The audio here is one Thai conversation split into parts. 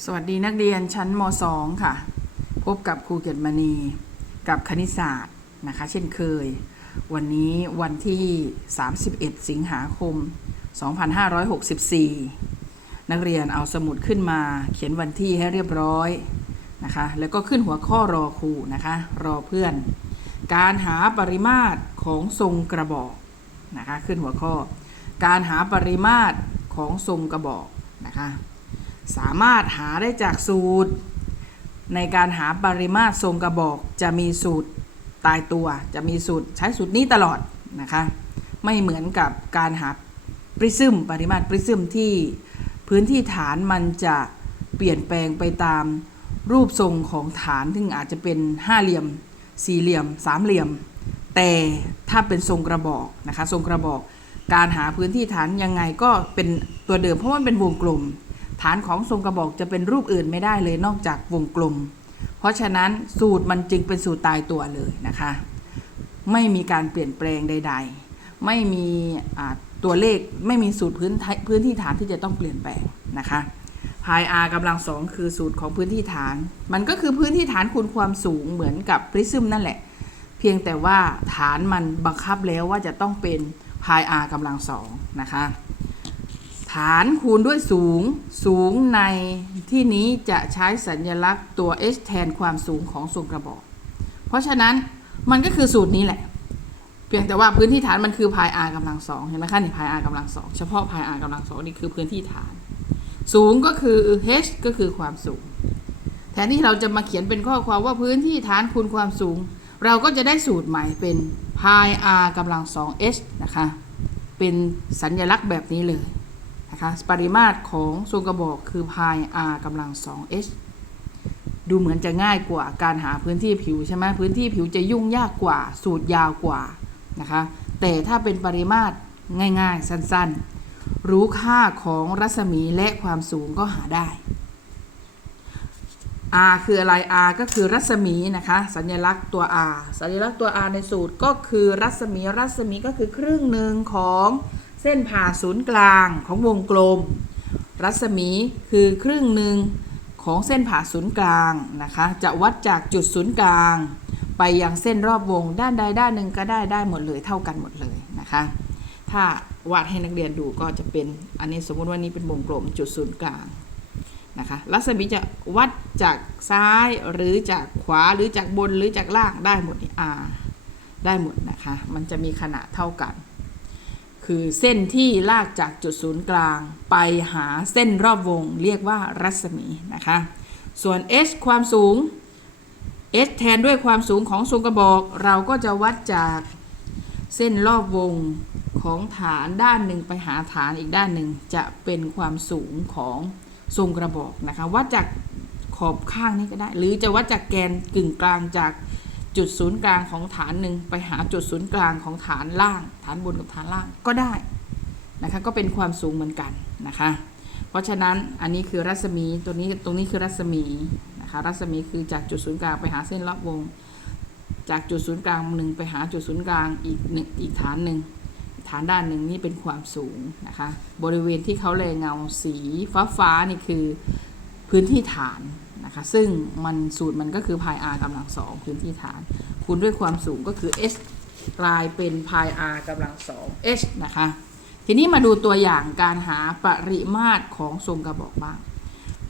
สวัสดีนักเรียนชั้นม .2 ค่ะ พบกับครูเกียรติมณีกับคณิตศาสตร์นะคะ เช่นเคย วันนี้วันที่ 31 สิงหาคม 2564 นักเรียนเอาสมุดขึ้นมาเขียนวันที่ให้เรียบร้อยนะคะ แล้วก็ขึ้นหัวข้อรอครูนะคะ รอเพื่อน การหาปริมาตรของทรงกระบอกนะคะ ขึ้นหัวข้อ การหาปริมาตรของทรงกระบอกนะคะ สามารถหาได้จากสูตร ในการหาปริมาตรทรงกระบอกจะมีสูตรตายตัว จะมีสูตรใช้สูตรนี้ตลอดนะคะไม่เหมือนกับการหาปริซึมปริมาตรปริซึมที่พื้นที่ฐานมันจะเปลี่ยนแปลงไปตามรูปทรงของฐานซึ่งอาจจะเป็นห้าเหลี่ยม สี่เหลี่ยม สามเหลี่ยม แต่ถ้าเป็นทรงกระบอกนะคะทรงกระบอก การหาพื้นที่ฐานยังไงก็เป็นตัวเดิมเพราะมันเป็นวงกลม ฐานของทรงกระบอกจะเป็นรูปอื่นไม่ได้เลยนอกจากวงกลม เพราะฉะนั้นสูตรมันจึงเป็นสูตรตายตัวเลยนะคะ ไม่มีการเปลี่ยนแปลงใด ๆ ไม่มีตัวเลขไม่มีสูตรพื้นที่พื้นที่ฐานที่จะต้องเปลี่ยนแปลงนะคะพาย r กำลังสองคือสูตรของพื้นที่ฐาน มันก็คือพื้นที่ฐานคูณความสูงเหมือนกับปริซึมนั่นแหละ เพียงแต่ว่าฐานมันบังคับแล้วว่าจะต้องเป็นพาย r กำลังสองนะคะ ฐานคูณด้วยสูง สูงในที่นี้จะใช้สัญลักษณ์ตัว h แทนความสูงของทรงกระบอก เพราะฉะนั้นมันก็คือสูตรนี้แหละ เพียงแต่ว่าพื้นที่ฐานมันคือพาย r กำลังสองเห็นไหมคะนี่พาย r กำลังสองเฉพาะพาย r กำลังสองนี่คือพื้นที่ฐาน สูงก็คือ h ก็คือความสูง แทนที่เราจะมาเขียนเป็นข้อความว่าพื้นที่ฐานคูณความสูง เราก็จะได้สูตรใหม่เป็นพาย r กำลังสอง h นะคะ เป็นสัญลักษณ์แบบนี้เลย นะคะปริมาตรของทรงกระบอกคือพาย r กำลัง 2h ดูเหมือนจะง่ายกว่าการหาพื้นที่ผิวใช่ไหมพื้นที่ผิวจะยุ่งยากกว่าสูตรยาวกว่านะคะ แต่ถ้าเป็นปริมาตรง่ายๆ สั้นๆ รู้ค่าของรัศมีและความสูงก็หาได้ r คืออะไร r ก็คือรัศมีนะคะ สัญลักษณ์ตัว r สัญลักษณ์ตัว r ในสูตรก็คือรัศมีรัศมีก็คือครึ่งหนึ่งของ เส้นผ่าศูนย์กลางของวงกลม รัศมีคือครึ่งหนึ่งของเส้นผ่าศูนย์กลางนะคะ จะวัดจากจุดศูนย์กลาง ไปยังเส้นรอบวงด้านใดด้านหนึ่งก็ได้ได้หมดเลยเท่ากันหมดเลยนะคะ ถ้าวาดให้นักเรียนดูก็จะเป็นอันนี้สมมติว่านี้เป็นวงกลมจุดศูนย์กลางนะคะรัศมีจะวัดจากซ้ายหรือจากขวาหรือจากบนหรือจากล่างได้หมดนี่ r ได้หมดนะคะ มันจะมีขนาดเท่ากัน คือเส้นที่ลากจากจุดศูนย์กลาง ไปหาเส้นรอบวง เรียกว่ารัศมีนะคะ ส่วน h ความสูง h แทนด้วยความสูงของทรงกระบอก เราก็จะวัดจากเส้นรอบวงของฐานด้านหนึ่งไปหาฐานอีกด้านหนึ่งจะเป็นความสูงของทรงกระบอกนะคะวัดจากขอบข้างนี้ก็ได้ หรือจะวัดจากแกนกึ่งกลางจาก จุดศูนย์กลางของฐานหนึ่งไปหาจุดศูนย์กลางของฐานล่าง ฐานบนกับฐานล่างก็ได้นะคะก็เป็นความสูงเหมือนกันนะคะเพราะฉะนั้นอันนี้คือรัศมีตัวนี้ตรงนี้คือรัศมีนะคะรัศมีคือจากจุดศูนย์กลางไปหาเส้นรอบวง จากจุดศูนย์กลางหนึ่งไปหาจุดศูนย์กลางอีกหนึ่งอีกฐานหนึ่งฐานด้านหนึ่งนี่เป็นความสูงนะคะบริเวณที่เขาแลเงาสีฟ้าฟ้านี่คือพื้นที่ฐาน นะคะ ซึ่งมันสูตรมันก็คือพาย r กำลังสองพื้นที่ฐาน คูณด้วยความสูงก็คือ h กลายเป็นพาย r กำลังสอง h นะคะ ทีนี้มาดูตัวอย่างการหาปริมาตรของทรงกระบอกบ้าง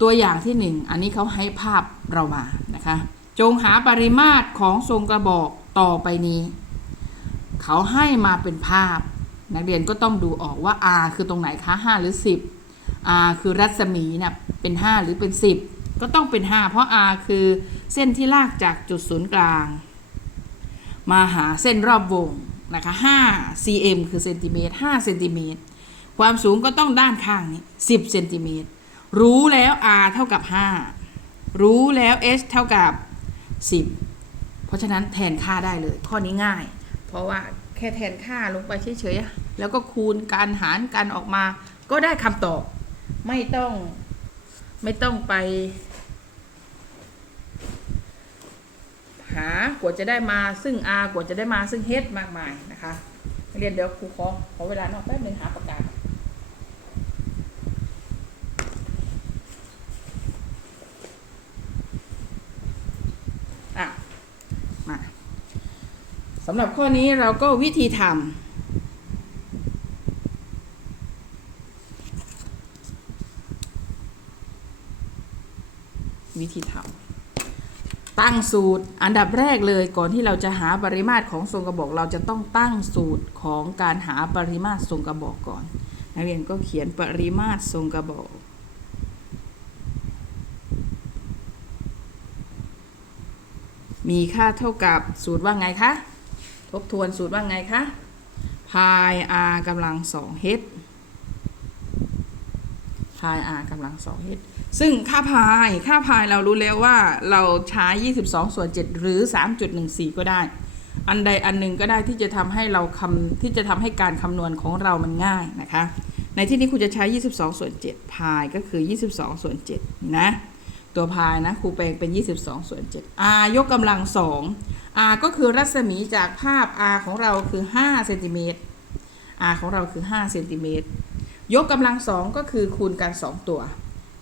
ตัวอย่างที่หนึ่งอันนี้เขาให้ภาพเรามานะคะ จงหาปริมาตรของทรงกระบอกต่อไปนี้ เขาให้มาเป็นภาพ นักเรียนก็ต้องดูออกว่า r คือตรงไหนคะ 5 หรือ 10 r คือรัศมีนะเป็น 5 หรือเป็น 10 ก็ต้องเป็น 5 เพราะ r คือเส้นที่ลากจากจุดศูนย์กลาง มาหาเส้นรอบวงนะคะ5 cm คือเซนติเมตร5เซนติเมตรความสูงก็ต้องด้านข้างนี้10เซนติเมตรรู้แล้ว r เท่ากับ 5 รู้แล้ว h เท่ากับ 10 เพราะฉะนั้นแทนค่าได้เลย ข้อนี้ง่าย เพราะว่าแค่แทนค่าลงไปเฉยๆ แล้วก็คูณการหารกันออกมา ก็ได้คำตอบ ไม่ต้องไม่ต้องไป หากว่าจะได้มาซึ่งอากว่าจะได้มาซึ่งเฮดมากมายนะคะเรียนเดี๋ยวครูขอขอเวลานอกแป๊บนึงหาประกาศอะมาสำหรับข้อนี้เราก็วิธีทำ ตั้งสูตร อันดับแรกเลยก่อนที่เราจะหาปริมาตรของทรงกระบอก เราจะต้องตั้งสูตรของการหาปริมาตรทรงกระบอกก่อน นักเรียนก็เขียนปริมาตรทรงกระบอก มีค่าเท่ากับสูตรว่าไงคะ ทบทวนสูตรว่าไงคะพาย r กำลังสอง h พาย r กำลังสอง h ซึ่งค่าพายค่าพายเรารู้แล้วว่าเราใช้ 22 ส่วน 7 หรือ 3.14 ก็ได้ อันใดอันหนึ่งก็ได้ที่จะทำให้เราคำที่จะทำให้การคำนวณของเรามันง่ายนะคะ ในที่นี้ครูจะใช้ 22 ส่วน 7 พายก็คือ 22 ส่วน 7 นะตัวพายนะครูแปลงเป็น 22 ส่วน 7 r ยกกำลัง 2 r ก็คือรัศมีจากภาพ r ของเราคือ5เซนติเมตร r ของเราคือ5เซนติเมตรยกกำลัง 2 ก็คือคูณกัน 2 ตัว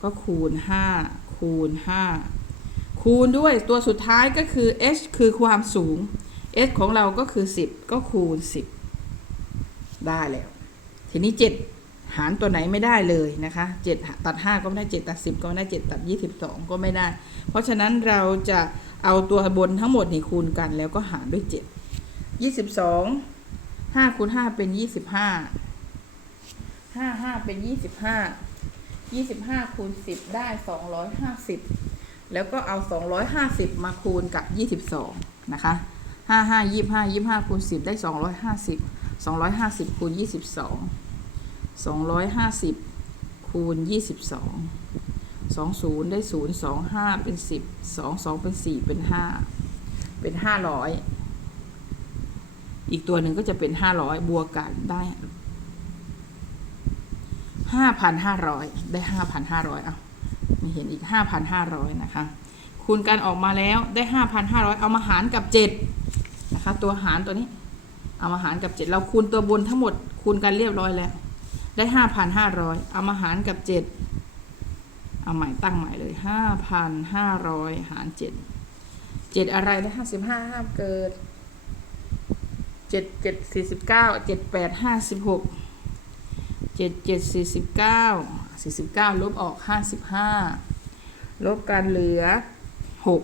ก็คูณ 5 คูณ 5 คูณด้วยตัวสุดท้ายก็คือ h คือความสูง h ของเราก็คือ 10 ก็คูณ 10 ได้แล้ว ทีนี้ 7 หารตัวไหนไม่ได้เลยนะคะ 7 ตัด 5 ก็ไม่ได้ 7 ตัด 10 ก็ไม่ได้ 7 ตัด 22 ก็ไม่ได้ เพราะฉะนั้นเราจะเอาตัวบนทั้งหมดนี่คูณกันแล้วก็หารด้วย 7 22 5คูณ5เป็น 25 5 5เป็น 25 25คูณ10 ได้ 250 แล้วก็เอา 250 มาคูณกับ 22 นะคะ 5 5 25 25คูณ10 ได้ 250 250คูณ22 250คูณ22 20 ได้ 0 25 เป็น 10 2 2 เป็น 4 เป็น 5 เป็น 500 อีกตัวหนึ่งก็จะเป็น 500 บวกกันได้ ห้าพันห้าร้อยได้ห้าพันห้าร้อยเอามีเห็นอีกห้าพันห้าร้อยนะคะ คูณกันออกมาแล้วได้ห้าพันห้าร้อยเอามาหารกับเจ็ดนะคะ ตัวหารตัวนี้ เอามาหารกับเจ็ดเราคูณตัวบนทั้งหมดคูณกันเรียบร้อยแล้ว ได้ห้าพันห้าร้อยเอามาหารกับเจ็ดเอาใหม่ตั้งใหม่เลยห้าพันห้าร้อยหารเจ็ดเจ็ดอะไรได้ห้าสิบห้าห้ามเกิดเจ็ดเจ็ดสี่สิบเก้าเจ็ดแปดห้าสิบหก เจ็ดเจ็ดสี่สิบเก้าสี่สิบเก้าลบออกห้าสิบห้าลบกันเหลือหก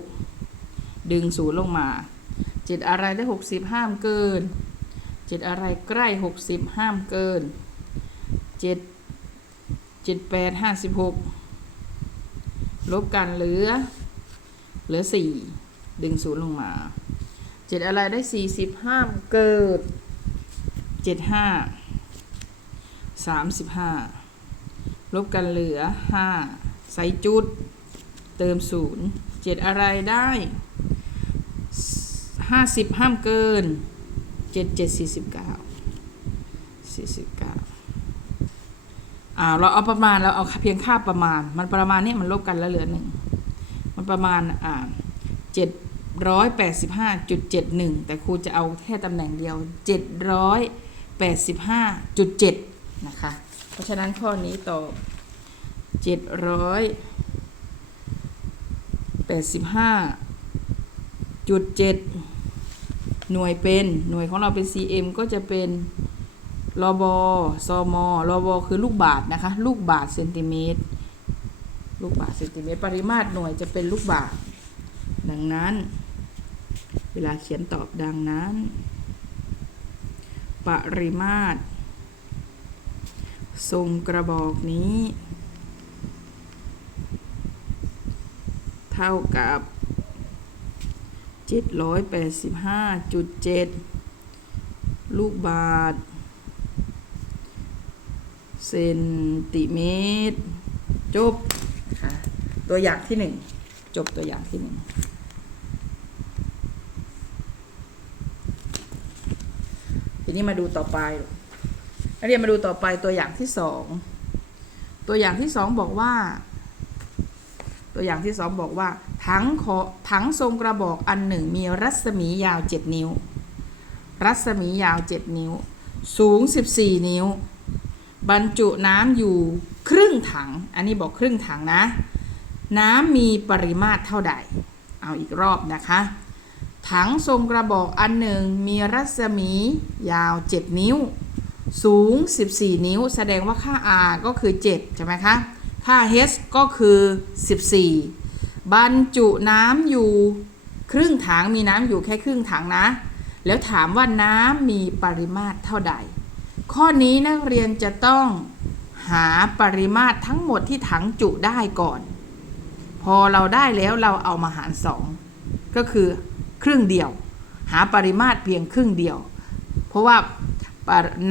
ดึงศูนย์ลงมาเจ็ดอะไรได้หกสิบห้ามเกินเจ็ดอะไรใกล้หกสิบห้ามเกินเจ็ดเจ็ดแปดห้าสิบหกลบกันเหลือ เหลือสี่ดึงศูนย์ลงมาเจ็ดอะไรได้สี่สิบห้ามเกินเจ็ดห้า 35 ลบกันเหลือ 5 ใส่จุด เติม 0 7 อะไรได้ 50 ห้ามเกิน 7 7 49 49อ่าเราเอาประมาณ เราเอาเพียงค่าประมาณ มันประมาณนี้มันลบกันแล้วเหลือหนึ่งมันประมาณอ่าเจ็ดร้อยแปดสิบห้าจุดเจ็ดหนึ่งแต่ครูจะเอาแค่ตำแหน่งเดียวเจ็ดร้อยแปดสิบห้าจุดเจ็ด นะคะ เพราะฉะนั้นข้อนี้ตอบเจ็ดร้อยแปดสิบห้าจุดเจ็ดหน่วยเป็นหน่วยของเราเป็น cm ก็จะเป็นรบซมรบคือลูกบาทนะคะ ลูกบาทเซนติเมตร ลูกบาทเซนติเมตร ปริมาตรหน่วยจะเป็นลูกบาท ดังนั้น เวลาเขียนตอบดังนั้น ปริมาตร ทรงกระบอกนี้ เท่ากับ 785.7 ลูกบาทเซนติเมตร จบค่ะตัวอย่างที่หนึ่งจบตัวอย่างที่หนึ่งทีนี้มาดูต่อไป เรียนมาดูต่อไปตัวอย่างที่สองตัวอย่างที่สองบอกว่า ตัวอย่างที่สองบอกว่า ถังขอถังทรงกระบอกอันหนึ่งมีรัศมียาว7นิ้ว รัศมียาว7นิ้ว สูง14นิ้ว บรรจุน้ำอยู่ครึ่งถัง อันนี้บอกครึ่งถังนะ น้ำมีปริมาตรเท่าใด เอาอีกรอบนะคะ ถังทรงกระบอกอันหนึ่งมีรัศมียาว7นิ้ว สูง 14 นิ้ว แสดงว่าค่า r ก็คือ 7 ใช่ไหมคะ ค่า h ก็คือ 14 บรรจุน้ำอยู่ครึ่งถังมีน้ำอยู่แค่ครึ่งถังนะ แล้วถามว่าน้ำมีปริมาตรเท่าใด ข้อนี้นักเรียนจะต้องหาปริมาตรทั้งหมดที่ถังจุได้ก่อน พอเราได้แล้วเราเอามาหารสองก็คือครึ่งเดียว หาปริมาตรเพียงครึ่งเดียว เพราะว่า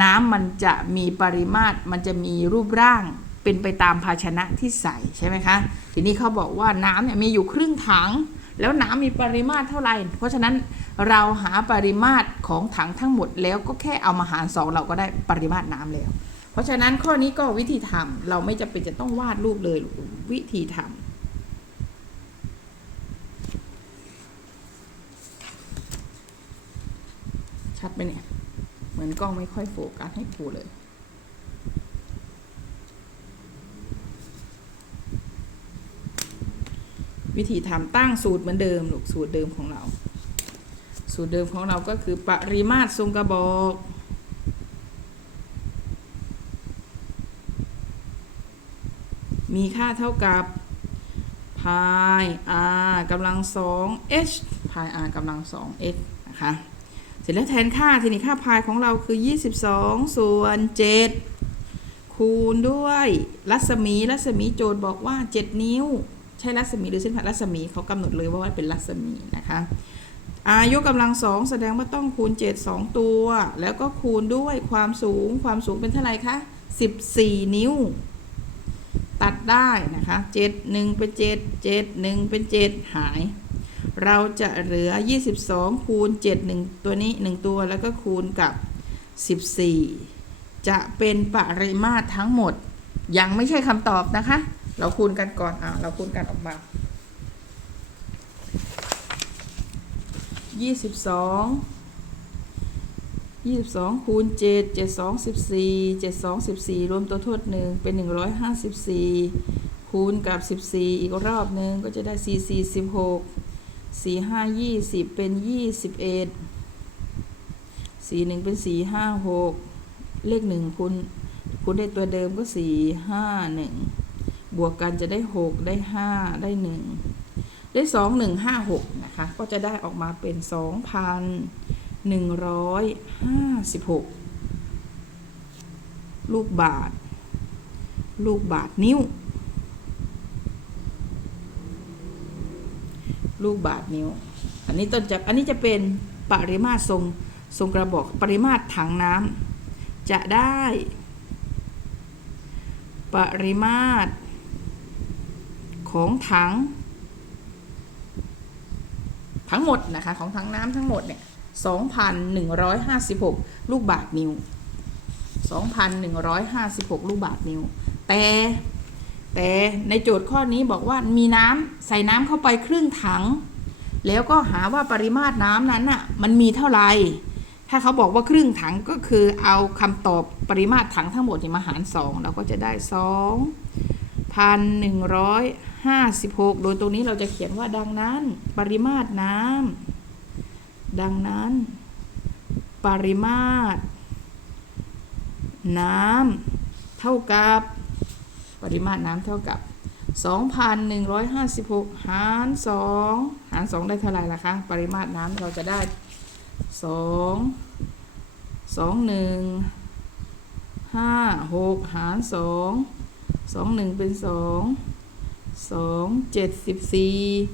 น้ำมันจะมีปริมาตรมันจะมีรูปร่างเป็นไปตามภาชนะที่ใส่ใช่ไหมคะ ทีนี้เขาบอกว่าน้ำเนี่ยมีอยู่ครึ่งถัง แล้วน้ำมีปริมาตรเท่าไหร่ เพราะฉะนั้นเราหาปริมาตรของถังทั้งหมดแล้วก็แค่เอามาหารสองเราก็ได้ปริมาตรน้ำแล้ว เพราะฉะนั้นข้อนี้ก็วิธีทำเราไม่จำเป็นจะต้องวาดรูปเลยวิธีทำชัดไหมเนี่ย มือนกล้องไม่ค่อยโฟกัสให้ครูเลย วิธีทำตั้งสูตรเหมือนเดิมลูกสูตรเดิมของเรา สูตรเดิมของเราก็คือปริมาตรทรงกระบอกมีค่าเท่ากับ พาย r กำลังสอง h พาย r กำลังสอง x นะคะ เสร็จแล้วแทนค่าทีนี้ค่าพายของเราคือ 22 ส่วน 7 คูณด้วยรัศมีรัศมีโจทย์บอกว่า 7 นิ้ว ใช่รัศมีหรือเส้นผ่านรัศมีเขากำหนดเลยว่าว่าเป็นรัศมีนะคะอายุกำลังสองแสดงว่าต้องคูณ 7 2 ตัว แล้วก็คูณด้วยความสูงความสูงเป็นเท่าไหร่คะ 14 นิ้ว ตัดได้นะคะ 7 1 เป็น 7 7 1 เป็น 7 หาย เราจะเหลือ 22 คูณ 7 1 ตัวนี้ 1 ตัวแล้วก็คูณกับ 14 จะเป็นปริมาตรทั้งหมด ยังไม่ใช่คำตอบนะคะ เราคูณกันก่อนอ่าเราคูณกันออกมา 22 22คูณ7 7 2 14 7 2 14 รวมตัวโทษหนึ่งเป็น 154 คูณกับ 14 อีกรอบหนึ่งก็จะได้ สี่ห้ายี่สิบเป็นยี่สิบเอ็ดสี่หนึ่งเป็นสี่ห้าหกเลขหนึ่งคูณคูณได้ตัวเดิมก็สี่ห้าหนึ่งบวกกันจะได้หกได้ห้าได้หนึ่งได้สองหนึ่งห้าหกนะคะ ก็จะได้ออกมาเป็นสองพันหนึ่งร้อยห้าสิบหกลูกบาท ลูกบาทนิ้ว ลูกบาทนิ้ว อันนี้ต้นจะอันนี้จะเป็นปริมาตรทรงทรงกระบอกปริมาตรถังน้ำจะได้ ปริมาตร ของถัง ทั้งหมดนะคะของถังน้ำทั้งหมดเนี่ย2,156 ลูกบาทนิ้ว 2,156 ลูกบาทนิ้ว แต่ แต่ในโจทย์ข้อนี้บอกว่ามีน้ำใส่น้ำเข้าไปครึ่งถัง แล้วก็หาว่าปริมาตรน้ำนั้นน่ะมันมีเท่าไหร่ ถ้าเขาบอกว่าครึ่งถังก็คือเอาคำตอบปริมาตรถังทั้งหมดนี่มาหาร2เราก็จะได้2,156 โดยตรงนี้เราจะเขียนว่าดังนั้นปริมาตรน้ำดังนั้น ปริมาตร น้ำเท่ากับ ปริมาตรน้ำเท่ากับ 2,156 หาร 2 หาร 2 ได้เท่าไหร่ล่ะคะ ปริมาตรน้ำเราจะได้ 2 2 1 5 6 หาร 2 2 1 เป็น 2 2 74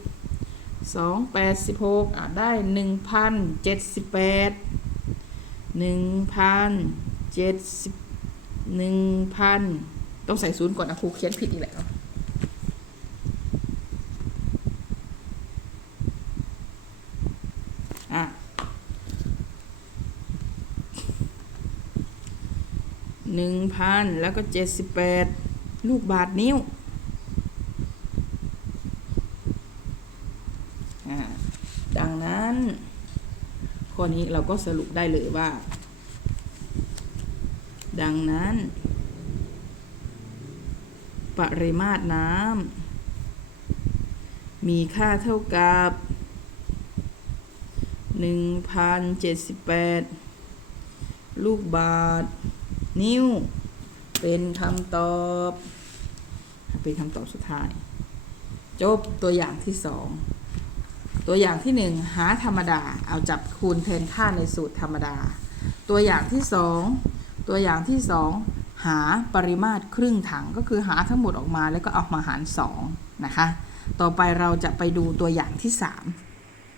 2 86อะได้ 1,078 1,070 1,000 ต้องใส่ศูนย์ก่อนนะครูเขียนผิดอีกแล้วหนึ่งพันแล้วก็เจ็ดสิบแปดลูกบาทนิ้วดังนั้นข้อนี้เราก็สรุปได้เลยว่า ดังนั้น ปริมาตรน้ำมีค่าเท่ากับหนึ่งพันเจ็ดสิบแปดลูกบาท นิ้ว เป็นคำตอบ เป็นคำตอบสุดท้าย จบตัวอย่างที่สอง ตัวอย่างที่หนึ่งหาธรรมดา เอาจับคูณแทนค่าในสูตรธรรมดา ตัวอย่างที่สอง ตัวอย่างที่สอง หาปริมาตรครึ่งถังก็คือหาทั้งหมดออกมาแล้วก็เอามาหารสองนะคะ ต่อไปเราจะไปดูตัวอย่างที่สาม